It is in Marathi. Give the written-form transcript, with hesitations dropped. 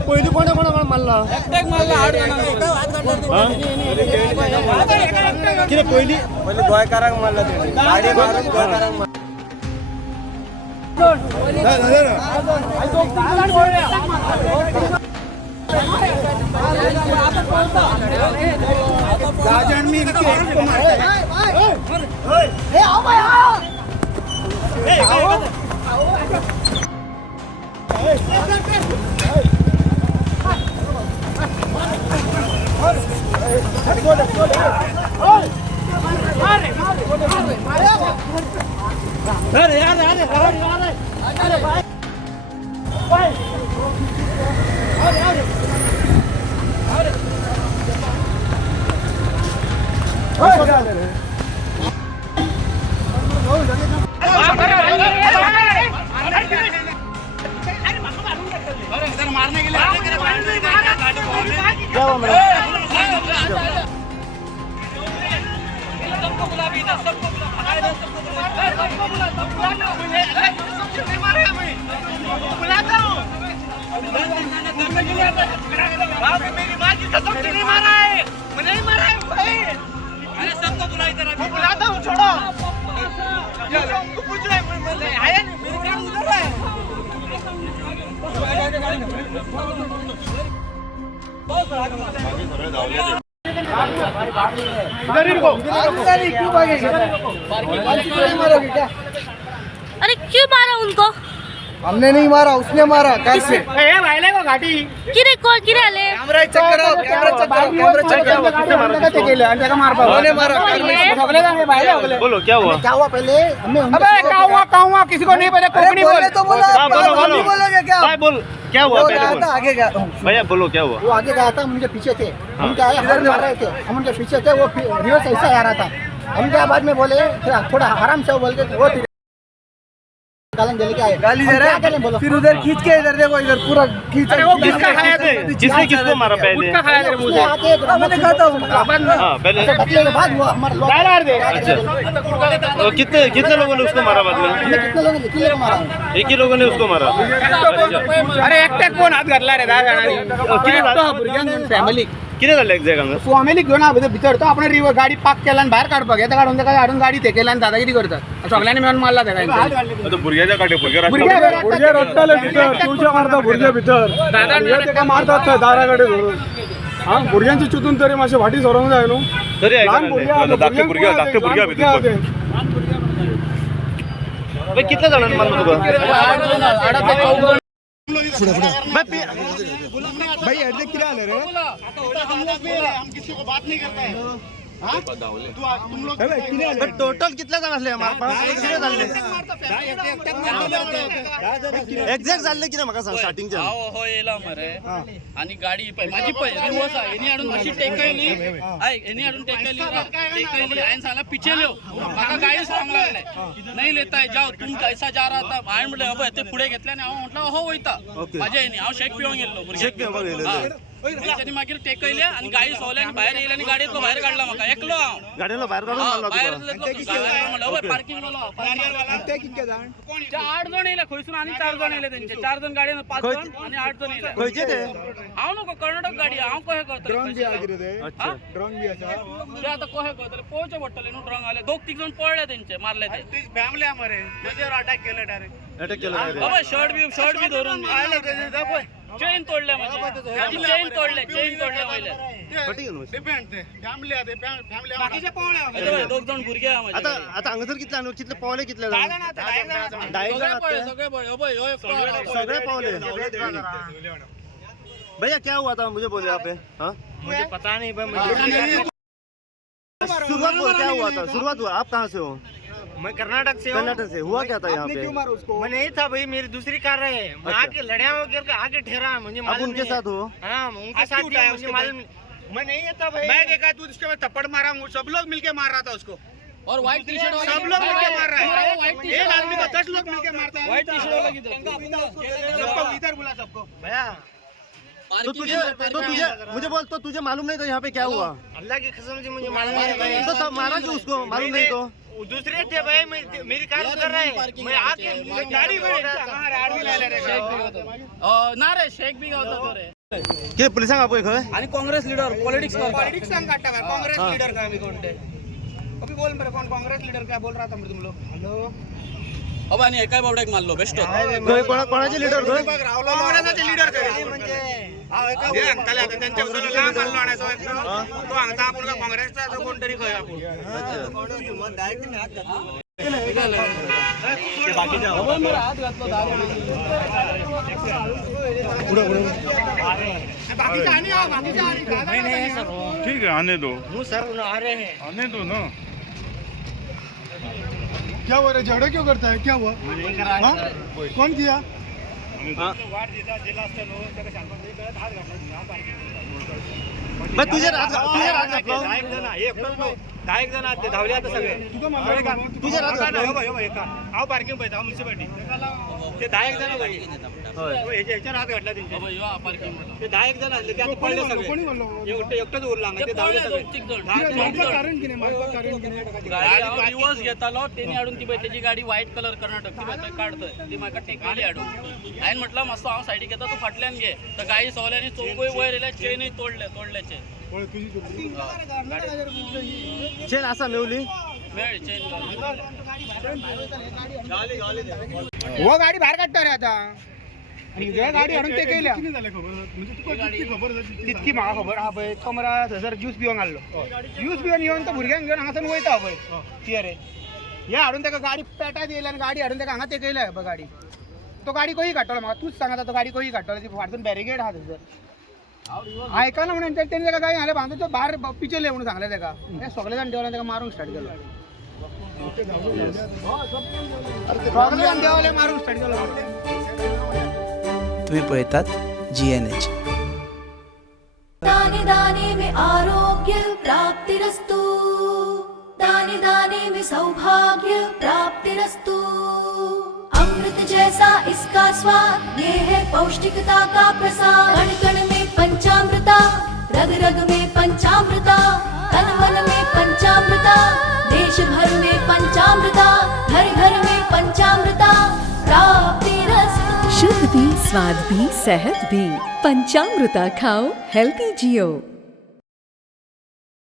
पहिली कोणा मारला पहिली गोयकारांक मारला गाडी मारून गोयकारांक मारने के लिए सबको बुला भी था, सबको बुलाता हूँ। मेरी माँ की कसम से नहीं मारा है, मैं नहीं मारा है भाई। अरे सबको बुला इधर, मैं बुलाता हूँ, छोड़ो। उनको पूछ रहे आया नहीं, मेरी गाड़ी उधर है। अरे क्यों मारा उनको? हमने नहीं मारा, उसने मारा कार से। घाटी किरे कोण किरे आले? कॅमेरा चेक करा, कॅमेरा चेक करा, कॅमेरा चेक करा। उन्होंने मारा कार में। बोलो क्या हुआ? क्या हुआ पहले? अबे क्या हुआ? किसी को नहीं पता, कोकणी बोल। तो बोला, हम भी बोलोगे क्या? बोल क्या हुआ? वो गया था आगे गया। भैया बोलो क्या हुआ? वो आगे गया था, हम उनके पीछे थे। हम क्या है, हम मार रहे थे, हम उनके पीछे थे। वो रिवर्स ऐसा आ रहा था। हम क्या बाद में बोले थोड़ा आराम से बोल के वो गाली दे रहा है। फिर उधर खींच के इधर देखो, इधर पूरा खींच। अरे वो किसका खाया थे? जिसने किसको मारा पहले? उसका खाया थे मुझे। मैंने कहा था पहले के बाद वो हमारे लोग अच्छा कितने लोगों ने उसको मारा बाद में? कितने लोगों ने मारा? एक ही लोगों ने उसको मारा। अरे एकट्याक कोण हात घातला रे दादा? फॅमिली किती झालं एक्झॅक्ट अंग? फॅमिली घेऊन भितर तो आपण रिव्हर गाडी पाक केला आणि बाहेर काढपाक येता काढून त्या काढून गाडी ते केला आणि दादागिरी करतात. सगळ्यांनी मिळून मारला त्या भुरग्याच्या काटे भुरग्या रट्टाले भितर तुझ्या मारता भुरग्या भितर दादा मारतात दाराकडे धरून. हा भुरग्यांची चुतून तरी माझ्या वाटी सोडून जाय नो तरी धाकटे भुरग्या किती जणांना मारलं तुला? भाई अर्धे किती आले रे? हम किसी को बात नहीं करते हैं. तुम लोग टोटल कितले जण असले एक्झॅक्ट झाले की ना मला सांग स्टार्टिंगच्या हो येला मरे आणि गाडी माझी रिवर्स आहे यांनी आडून अशी टेकली आहे यांनी आडून टेकली आयन साला पीछे लो माका गाडी सांग लागले नाही लेता है जाओ तुम कैसा जा रहा था आयन म्हटलं अबे ते पुढे घेतल्याने आव म्हटलं हो होईता माझ्या यांनी आव शेक पिऊन गेलो शेक पिऊन गेलो त्यांनी मागील टेकले आणि गाडी सोवल्या आणि बाहेर येईल आणि गाडीतलो बाहेर काढला मका एकलो गाडीला बाहेर काढून मारला बाहेर तुला पार्किंग कोण 8 जण येले खैसून आणि 4 जण येले त्यांचे 4 जण गाडीने 5 जण आणि 8 जण येले खैचे ते हाव नको कर्नाटक गाडी हाव कोहे करतो ड्रोन भी आगे रे. अच्छा ड्रोन भी अच्छा. ते आता कोहे करतो पोहोचे बट्टले नु ड्रंग आले 2-3 जण पळले त्यांचे मारले ते फॅमिली आमरे त्याच्यावर अटॅक केलं डायरेक्ट अटॅक केला बाबा शर्ट बी धरून चेन तोडले म्हणजे चेन तोडले पहिले डिपेंड ते फॅमिली आहे फॅमिली बाकीचे पावले 2 जण गुरगे आहे आता आता अंगसर कितले आणू कितले पावले कितले सगळे पावले भैया क्या हुआ था मुझे बोले आप हाँ मुझे पता नहीं शुरुआत क्या हुआ था शुरुआत हुआ आप कहाँ से हो मैं कर्नाटक से हुआ क्या था यहाँ पे मैं नहीं था भाई मेरी दूसरी कार है मैं आके लड़िया वगैरह आगे ठहरा मुझे आप उनके साथ हो हाँ उनके साथ मुझे मालूम मैं नहीं था भाई मैं देखा तू उसके बाद थप्पड़ मारा सब लोग मिलके मार रहा था उसको और व्हाइट टी शर्ट सब लोग मिलके मार रहा है एक आदमी को 10 लोग मिलके मारता है व्हाइट टी शर्ट वाला किधर सबको इधर बुला सबको भैया तो तुझे मुझे बोल तो तुझे मालूम नहीं था यहाँ पे क्या हुआ अल्लाह की कसम से मुझे मालूम नहीं तो सब मारा क्यों उसको मालूम नहीं तो दूसरे थे भाई मेरी कार उतर रहा है मैं आके गाड़ी में आर्मी ला रे ना रे शेख भी गावता तो रे किती पोलिसांक आपय खंय आणि काँग्रेस लीडर पॉलिटिक्स पॉलिटिक्स सांग काटता मैं कांग्रेस लीडर का मैं कोणते अभी बोल मेरे कौन कांग्रेस लीडर क्या बोल रहा था तुम लोग हेलो अब आणि एकाय बावड्याक मारलो बेस्ट कोणाचे लीडर खंय काँग्रेसचे लीडर काय म्हणजे हे अंकल आता त्यांच्या विरोधात काम चाललो आणायचो तो अंगता आपण का काँग्रेसचा तो कोणतरी खय ठीक है आने दो सर आ रहे हैं आने दो ना क्या हुआ रे झगड़ा क्यों करता है क्या हुआ हाँ? कौन किया तुझ्या रात दहा एक जण ते धावले आता सगळे तुझ्या रात आव पार्किंग पाहिजे आव म्युन्सिपालिटी ते 10 एक जण ह्याच्या रात घडला त्यांच्या बाबा यो पार्किंग ते 10 एक जण असले ते आता पडले सगळे कोणी म्हणलं एकटंच उरला ते धावले सगळे मारलं कारण की नाही मारलं कारण की नाही गाडी रिवर्स घेतालो तेनी आडून ती त्याची गाडी व्हाईट कलर कर्नाटक ती बाय काढतोय ती म्हाका टेकली आडून हायन म्हटलं मस्त हांव सायडीक घेता तू फाटल्यान घे तर गाडी सवल्यानी चौकय वयर येयले चेनय तोडल्याचे चेन असा मेवली मेळ चेन वो गाडी बाहेर काढतो रे आता आणि हे गाडी हाडून ते केल्या किती झालं खबर म्हणजे तुका किती खबर झाली तितकी म्हाका खबर हा पळय तो मरा थंयसर ज्यूस पिवंक आसलो ज्यूस पिवन येवन तो भुरग्यांक घेवन हांगासान वयता पळय ती रे हे हाडून ताका गाडी पेटात येयली आनी गाडी हाडून ताका हांगा तेकयल्या पळय गाडी तो गाडी खंय काडटलो म्हाका तूच सांग आतां तो गाडी खंय काडटलो ती फाटसून बॅरिकेड आहा थंयसर ऐकना म्हणून तेणी ताका गाडी हांगा बांदून तो भायर पिचयले म्हणून सांगलें ताका हे सगळे जाण देवले ताका मारूंक स्टार्ट केलो सगळे जाण देवले मारूंक स्टार्ट केलो तुम्ही पळयतात GNH. दाने दाने में आरोग्य प्राप्तिरस्तु दाने दाने में सौभाग्य प्राप्तिरस्तु अमृत जैसा इसका स्वाद ये है पौष्टिकता का प्रसाद कण कण में पंचामृता रग रग में पंचामृता तन मन में पंचामृता देश भर में पंचामृता घर घर में पंचामृता प्राप्तिरस्तु शुद्ध भी स्वाद भी सेहत भी पंचामृता खाओ हेल्दी जियो।